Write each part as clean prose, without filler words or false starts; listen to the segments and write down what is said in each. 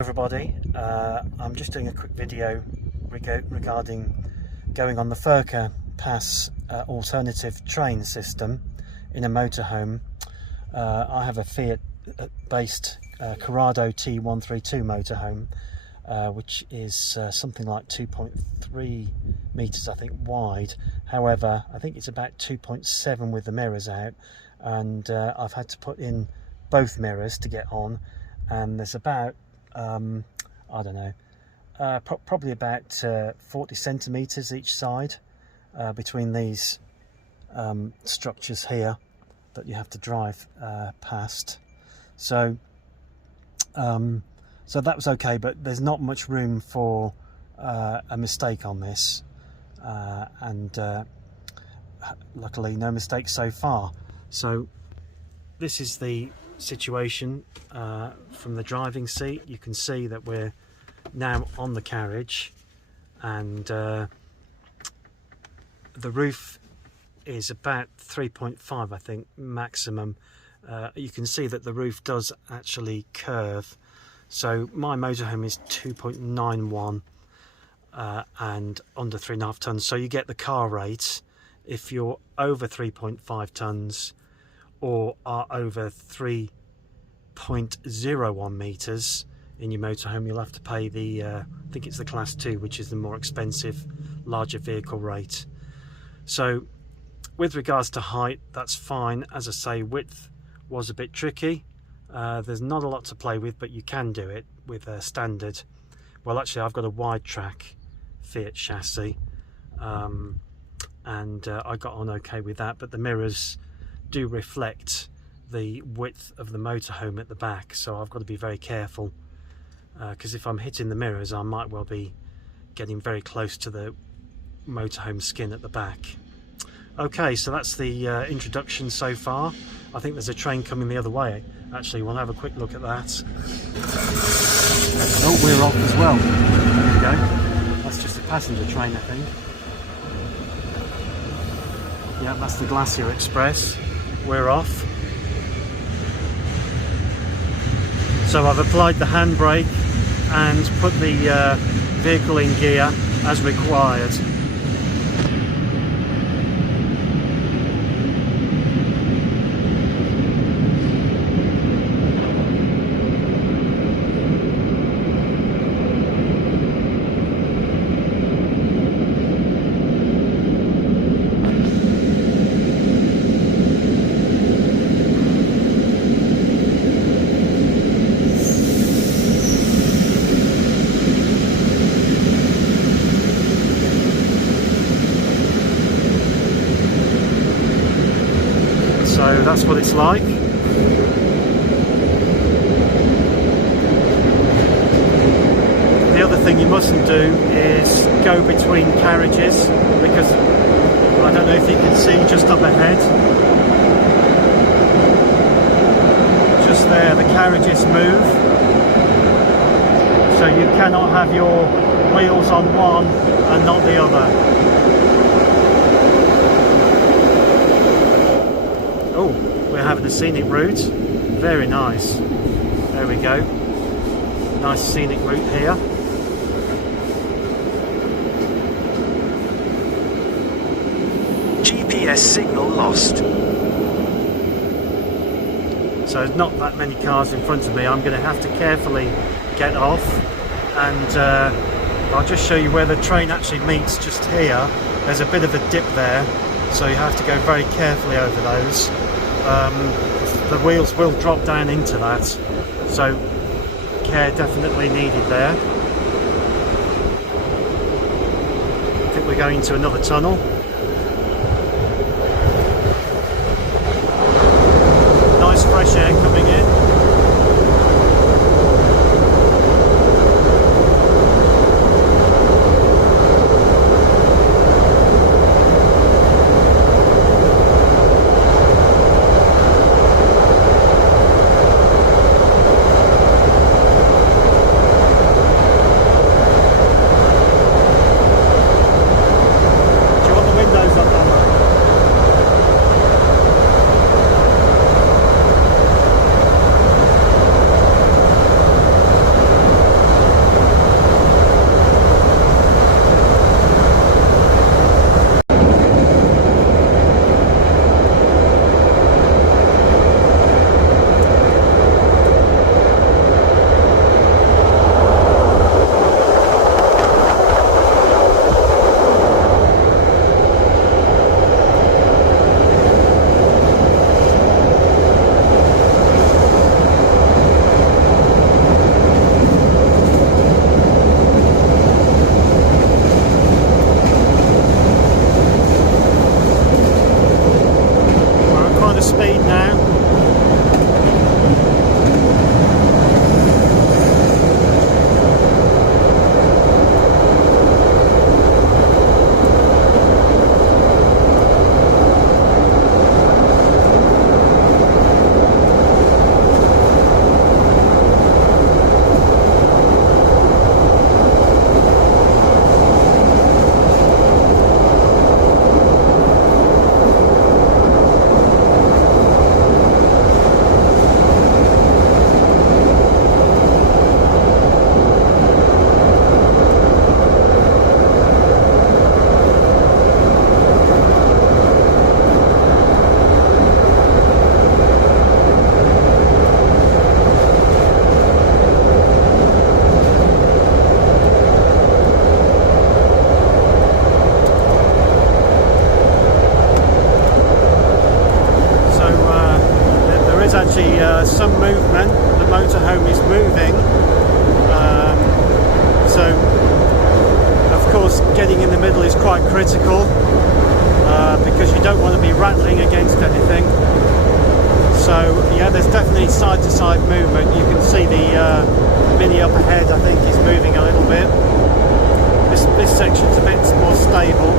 Everybody, I'm just doing a quick video regarding going on the Furka Pass alternative train system in a motorhome. I have a FIAT based Carado T132 motorhome, which is something like 2.3 meters I think wide. However, I think it's about 2.7 with the mirrors out, and I've had to put in both mirrors to get on, and there's about I don't know, probably about 40 centimeters each side between these structures here that you have to drive past. So that was okay, but there's not much room for a mistake on this, and luckily no mistakes so far. So this is the situation from the driving seat. You can see that we're now on the carriage, and the roof is about 3.5 I think maximum. You can see that the roof does actually curve. So my motorhome is 2.91 and under 3.5 tons, so you get the car rate. If you're over 3.5 tons or are over 3.01 meters in your motorhome, you'll have to pay the I think it's the class 2, which is the more expensive larger vehicle rate. So with regards to height, that's fine. As I say, width was a bit tricky. There's not a lot to play with, but you can do it with a standard. Well, actually I've got a wide track Fiat chassis, and I got on okay with that, but the mirrors do reflect the width of the motorhome at the back, so I've got to be very careful, because if I'm hitting the mirrors I might well be getting very close to the motorhome skin at the back. Okay, so that's the introduction so far. I think there's a train coming the other way. Actually, we'll have a quick look at that. Oh, we're off as well. There we go. That's just a passenger train, I think. Yeah, that's the Glacier Express. We're off. So I've applied the handbrake and put the vehicle in gear as required. So that's what it's like. The other thing you mustn't do is go between carriages, because I don't know if you can see just up ahead, just there, the carriages move, so you cannot have your wheels on one and not the other. Oh, we're having a scenic route. Very nice. There we go. Nice scenic route here. GPS signal lost. So there's not that many cars in front of me. I'm going to have to carefully get off, and I'll just show you where the train actually meets. Just here, there's a bit of a dip there, so you have to go very carefully over those. The wheels will drop down into that, so care definitely needed there. I think we're going into another tunnel. Nice fresh air coming in. getting in the middle is quite critical, because you don't want to be rattling against anything. So yeah, there's definitely side to side movement. You can see the Mini up ahead, I think, is moving a little bit. This section's a bit more stable.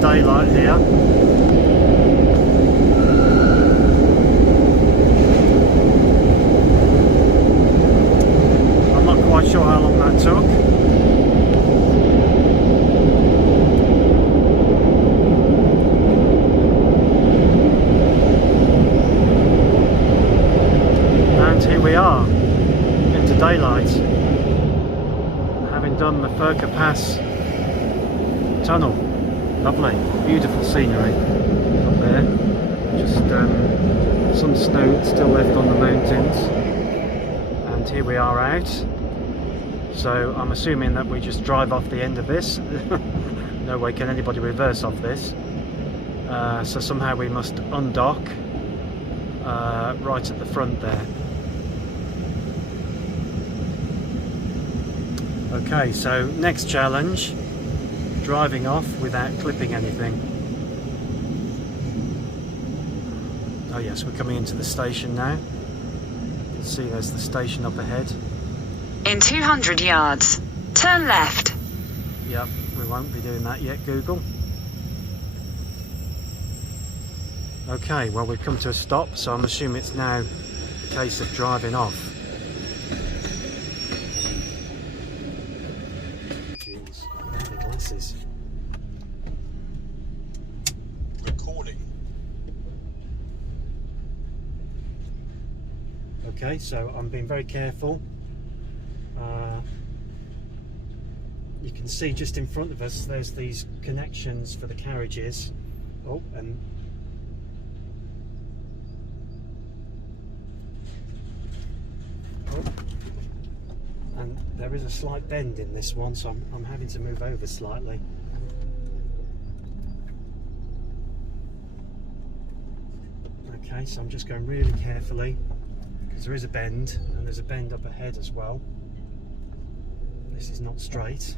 Daylight here. I'm not quite sure how long that took. And here we are, into daylight, having done the Furka Pass tunnel. Lovely, beautiful scenery up there. Just some snow still left on the mountains, and here we are out. So I'm assuming that we just drive off the end of this. No way can anybody reverse off this. So somehow we must undock right at the front there. Okay, so next challenge. Driving off without clipping anything. Oh yes, we're coming into the station now. You can see there's the station up ahead. In 200 yards, turn left. Yep, we won't be doing that yet, Google. Okay, well we've come to a stop, so I'm assuming it's now a case of driving off. Glasses. Recording. Okay, so I'm being very careful. You can see just in front of us there's these connections for the carriages. Oh, and there is a slight bend in this one, so I'm having to move over slightly. Okay, so I'm just going really carefully because there is a bend, and there's a bend up ahead as well. This is not straight.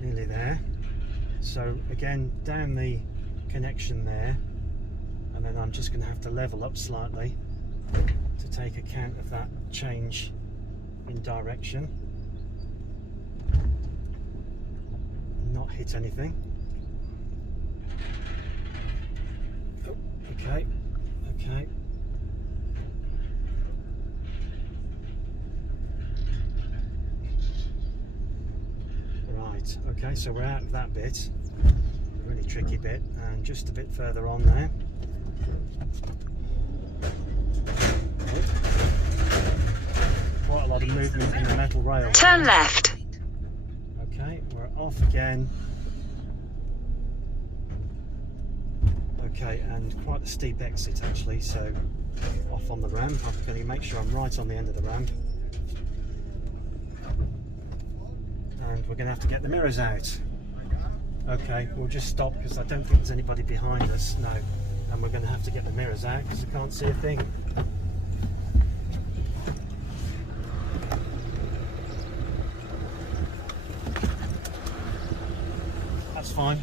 Nearly there. So again, down the connection there, and then I'm just going to have to level up slightly to take account of that change in direction, not hit anything. Oh, okay, okay. Right, okay, so we're out of that bit, a really tricky bit, and just a bit further on now. Oh. Quite a lot of movement in the metal rail. Turn left. Okay, we're off again. Okay, and quite a steep exit actually, so off on the ramp. I'm going to make sure I'm right on the end of the ramp. And we're going to have to get the mirrors out. Okay, we'll just stop because I don't think there's anybody behind us. No, and we're going to have to get the mirrors out because I can't see a thing. That's fine.